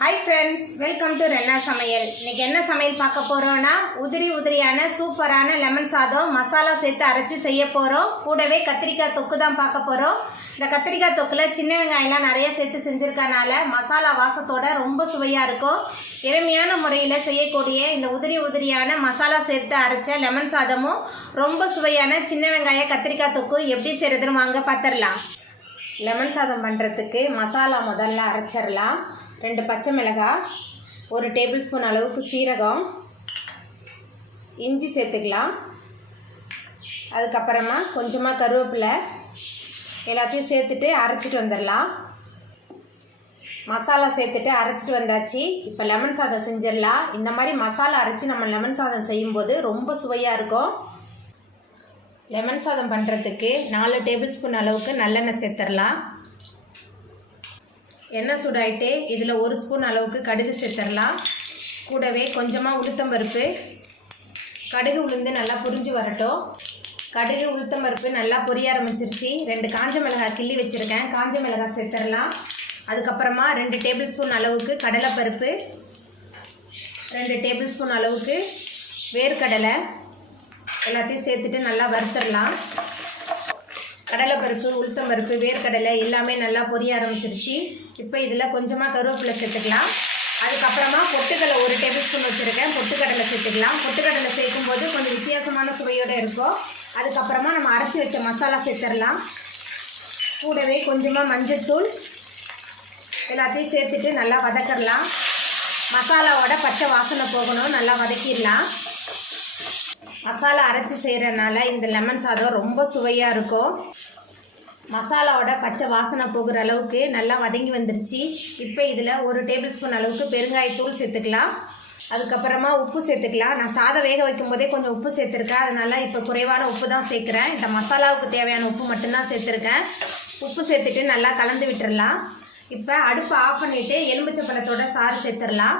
Hi friends, welcome to Renna Samayal. இன்னைக்கு என்ன சமையல் பார்க்க போறோம்னா உதிரியான சூப்பரான லெமன் சாதம் மசாலா சேர்த்து அரைச்சு செய்ய போறோம். கூடவே கத்திரிக்காய் தொக்கு தான் பார்க்க போறோம். இந்த கத்திரிக்காய் தொக்குல சின்ன வெங்காயம்லாம் நிறைய சேர்த்து செஞ்சிருக்கனால மசாலா வாசத்தோட ரொம்ப சுவையா இருக்கும். எளிமையான முறையில் செய்யக்கூடிய இந்த உதிரியான மசாலா சேர்த்து அரைச்ச லெமன் சாதமும் ரொம்ப சுவையான சின்ன வெங்காய கத்திரிக்காய் தொக்கு எப்படி செய்யறதுன்னு வாங்க பார்த்துடலாம். லெமன் சாதம் பண்ணுறதுக்கு மசாலா முதல்ல அரைச்சிடலாம். 2 பச்சை மிளகாய், 1 டேபிள் ஸ்பூன் அளவுக்கு சீரகம், இஞ்சி சேர்த்துக்கலாம். அதுக்கப்புறமா கொஞ்சமாக கருவேப்பிலை எல்லாத்தையும் சேர்த்துட்டு அரைச்சிட்டு வந்துடலாம். மசாலா சேர்த்துட்டு அரைச்சிட்டு வந்தாச்சு. இப்போ லெமன் சாதம் செஞ்சிடலாம். இந்த மாதிரி மசாலா அரைச்சி நம்ம லெமன் சாதம் செய்யும்போது ரொம்ப சுவையாக இருக்கும். லெமன் சாதம் பண்ணுறதுக்கு 4 டேபிள் ஸ்பூன் அளவுக்கு நல்லெண்ணெய் சேர்த்துடலாம். எண்ணெய் சூடாயிட்டு இதில் 1 ஸ்பூன் அளவுக்கு கடுகு சேர்த்துடலாம். கூடவே கொஞ்சமாக உளுத்தம்பருப்பு, கடுகு உளுந்து நல்லா பொரிஞ்சு வரட்டும். கடுகு உளுத்தம்பருப்பு நல்லா பொரிய ஆரம்பிச்சிருச்சு. 2 காஞ்ச மிளகாய் கிள்ளி வச்சுருக்கேன், காஞ்ச மிளகாய் சேர்த்துடலாம். அதுக்கப்புறமா 2 டேபிள் ஸ்பூன் அளவுக்கு கடலைப்பருப்பு, 2 டேபிள் ஸ்பூன் அளவுக்கு வேர்க்கடலை எல்லாத்தையும் சேர்த்துட்டு நல்லா வறுத்துடலாம். கடலைப்பருப்பு, உளுத்தம்பருப்பு, வேர்க்கடலை எல்லாமே நல்லா பொரிய ஆரம்பிச்சிருச்சு. இப்போ இதில் கொஞ்சமாக கருவேப்பிலை சேர்த்துக்கலாம். அதுக்கப்புறமா பொட்டுக்கடலை 1 டேபிள் ஸ்பூன் வச்சுருக்கேன், பொட்டுக்கடலை சேர்த்துக்கலாம். பொட்டுக்கடலை சேர்க்கும்போது கொஞ்சம் வித்தியாசமான சுவையோடு இருக்கும். அதுக்கப்புறமா நம்ம அரைச்சி வச்ச மசாலா சேர்த்துடலாம். கூடவே கொஞ்சமாக மஞ்சள்தூள் எல்லாத்தையும் சேர்த்துட்டு நல்லா வதக்கிடலாம். மசாலாவோட பச்சை வாசனை போகணும், நல்லா வதக்கிடலாம். மசாலா அரைச்சி செய்கிறனால இந்த லெமன் சாதம் ரொம்ப சுவையாக இருக்கும். மசாலாவோட பச்சை வாசனை போகிற அளவுக்கு நல்லா வதங்கி வந்துருச்சு. இப்போ இதில் 1 டேபிள் ஸ்பூன் அளவுக்கு பெருங்காயத்தூள் சேர்த்துக்கலாம். அதுக்கப்புறமா உப்பு சேர்த்துக்கலாம். நான் சாதம் வேக வைக்கும் போதே கொஞ்சம் உப்பு சேர்த்துருக்கேன், அதனால் இப்போ குறைவான உப்பு தான் சேர்க்குறேன். இந்த மசாலாவுக்கு தேவையான உப்பு மட்டும்தான் சேர்த்துருக்கேன். உப்பு சேர்த்துட்டு நல்லா கலந்து விட்டுடலாம். இப்போ அடுப்பை ஆஃப் பண்ணிவிட்டு எலுமிச்சைப்பழத்தோட சாறு சேர்த்துடலாம்.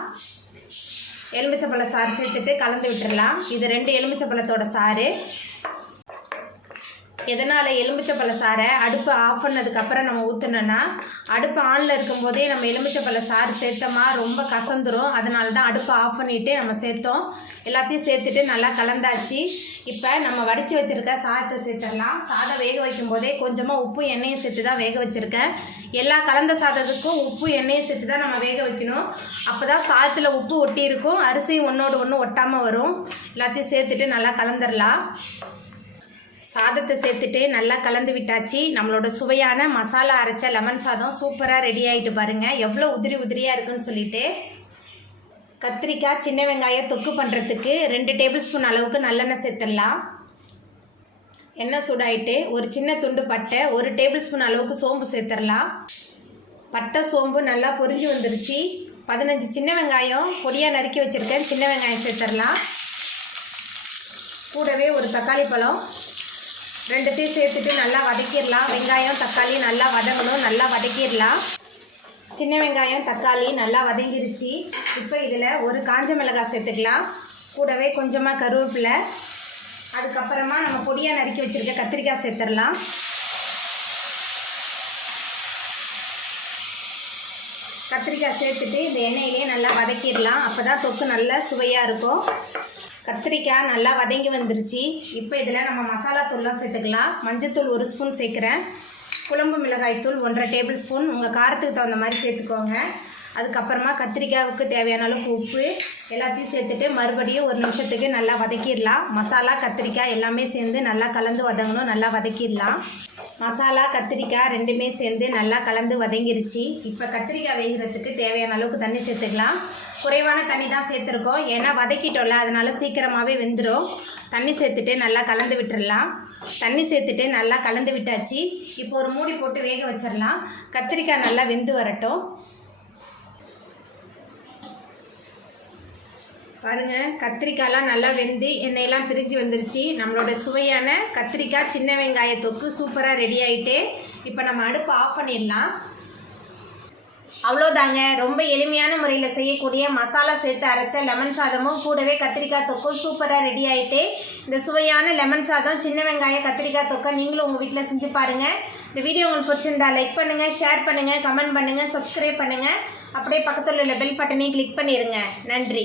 எலுமிச்சைப்பழ சாறு சேர்த்துட்டு கலந்து விட்டுடலாம். இது 2 எலுமிச்சைப்பழத்தோட சாறு. எதனால் எலுமிச்சைப்பழ சாறை அடுப்பு ஆஃப் பண்ணதுக்கப்புறம் நம்ம ஊற்றினோன்னா, அடுப்பு ஆனில் இருக்கும்போதே நம்ம எலுமிச்சைப்பழ சாறு சேர்த்தோமா ரொம்ப கசந்துரும். அதனால தான் அடுப்பு ஆஃப் பண்ணிவிட்டு நம்ம சேர்த்தோம். எல்லாத்தையும் சேர்த்துட்டு நல்லா கலந்தாச்சு. இப்போ நம்ம வடித்து வச்சுருக்க சாதத்தை சேர்த்துடலாம். சாதம் வேக வைக்கும் போதே கொஞ்சமாக உப்பு எண்ணெயும் சேர்த்து தான் வேக வச்சுருக்கேன். எல்லா கலந்த சாதத்துக்கும் உப்பு எண்ணெயும் சேர்த்து தான் நம்ம வேக வைக்கணும். அப்போ தான் சாதத்தில் உப்பு ஒட்டி இருக்கும், அரிசியும் ஒன்றோடு ஒன்று ஒட்டாமல் வரும். எல்லாத்தையும் சேர்த்துட்டு நல்லா கலந்துடலாம். சாதத்தை சேர்த்துட்டு நல்லா கலந்து விட்டாச்சு. நம்மளோட சுவையான மசாலா அரைச்ச லெமன் சாதம் சூப்பராக ரெடி ஆகிட்டு பாருங்கள், எவ்வளோ உதிரியாக இருக்குன்னு சொல்லிட்டு. கத்திரிக்காய் சின்ன வெங்காயம் தொக்கு பண்ணுறதுக்கு 2 டேபிள் ஸ்பூன் அளவுக்கு நல்லெண்ணெய் சேர்த்துடலாம். எண்ணெய் சூடாயிட்டு ஒரு சின்ன துண்டு பட்டை, 1 டேபிள் ஸ்பூன் அளவுக்கு சோம்பு சேர்த்துடலாம். பட்டை சோம்பு நல்லா பொரிஞ்சு வந்துருச்சு. 15 சின்ன வெங்காயம் பொடியாக நறுக்கி வச்சுருக்கேன், சின்ன வெங்காயம் சேர்த்துடலாம். கூடவே ஒரு தக்காளி பழம் 2த்தையும் சேர்த்துட்டு நல்லா வதக்கிடலாம். வெங்காயம் தக்காளி நல்லா வதங்கணும், நல்லா வதக்கிடலாம். சின்ன வெங்காயம் தக்காளி நல்லா வதங்கிருச்சு. இப்போ இதில் 1 காஞ்ச மிளகாய் சேர்த்துக்கலாம். கூடவே கொஞ்சமாக கருவேப்பிலை, அதுக்கப்புறமா நம்ம பொடியாக நறுக்கி வச்சுருக்க கத்திரிக்காய் சேர்த்துடலாம். கத்திரிக்காய் சேர்த்துட்டு இந்த எண்ணெயிலே நல்லா வதக்கிடலாம். அப்போ தான் தொக்கு நல்லா சுவையாக இருக்கும். கத்திரிக்காய் நல்லா வதங்கி வந்துருச்சு. இப்போ இதில் நம்ம மசாலா தூள்லாம் சேர்த்துக்கலாம். மஞ்சள்தூள் 1 ஸ்பூன் சேர்க்குறேன். குழம்பு மிளகாய் தூள் 1.5 டேபிள் ஸ்பூன், உங்கள் காரத்துக்கு தகுந்த மாதிரி சேர்த்துக்கோங்க. அதுக்கப்புறமா கத்திரிக்காய்க்கு தேவையான அளவுக்கு உப்பு எல்லாத்தையும் சேர்த்துட்டு மறுபடியும் 1 நிமிஷத்துக்கு நல்லா வதக்கிடலாம். மசாலா கத்திரிக்காய் எல்லாமே சேர்ந்து நல்லா கலந்து வதங்கணும், நல்லா வதக்கிடலாம். மசாலா கத்திரிக்காய் 2மே சேர்ந்து நல்லா கலந்து வதங்கிருச்சு. இப்போ கத்திரிக்காய் வேகிறதுக்கு தேவையான அளவுக்கு தண்ணி சேர்த்துக்கலாம். குறைவான தண்ணி தான் சேர்த்துருக்கோம், ஏன்னா வதக்கிட்டோம்ல, அதனால சீக்கிரமாகவே வெந்துடும். தண்ணி சேர்த்துட்டு நல்லா கலந்து விட்டுடலாம். தண்ணி சேர்த்துட்டு நல்லா கலந்து விட்டாச்சு. இப்போ ஒரு மூடி போட்டு வேக வச்சிடலாம். கத்திரிக்காய் நல்லா வெந்து வரட்டும். பாருங்கள், கத்திரிக்காயெலாம் நல்லா வெந்து எண்ணெயெல்லாம் பிரிஞ்சு வந்துருச்சு. நம்மளோட சுவையான கத்திரிக்காய் சின்ன வெங்காய தொக்கு சூப்பராக ரெடி ஆகிட்டு. இப்போ நம்ம அடுப்பு ஆஃப் பண்ணிடலாம். அவ்வளோதாங்க, ரொம்ப எளிமையான முறையில் செய்யக்கூடிய மசாலா சேர்த்து அரைச்ச லெமன் சாதமும் கூடவே கத்திரிக்காய் தொக்கும் சூப்பராக ரெடி ஆகிட்டு. இந்த சுவையான லெமன் சாதம் சின்ன வெங்காய கத்திரிக்காய் தொக்கை நீங்களும் உங்கள் வீட்டில் செஞ்சு பாருங்கள். இந்த வீடியோ உங்களுக்கு பிடிச்சிருந்தா லைக் பண்ணுங்கள், ஷேர் பண்ணுங்கள், கமெண்ட் பண்ணுங்கள், சப்ஸ்கிரைப் பண்ணுங்கள். அப்படியே பக்கத்தில் உள்ள பெல் பட்டனையும் கிளிக் பண்ணிடுங்க. நன்றி.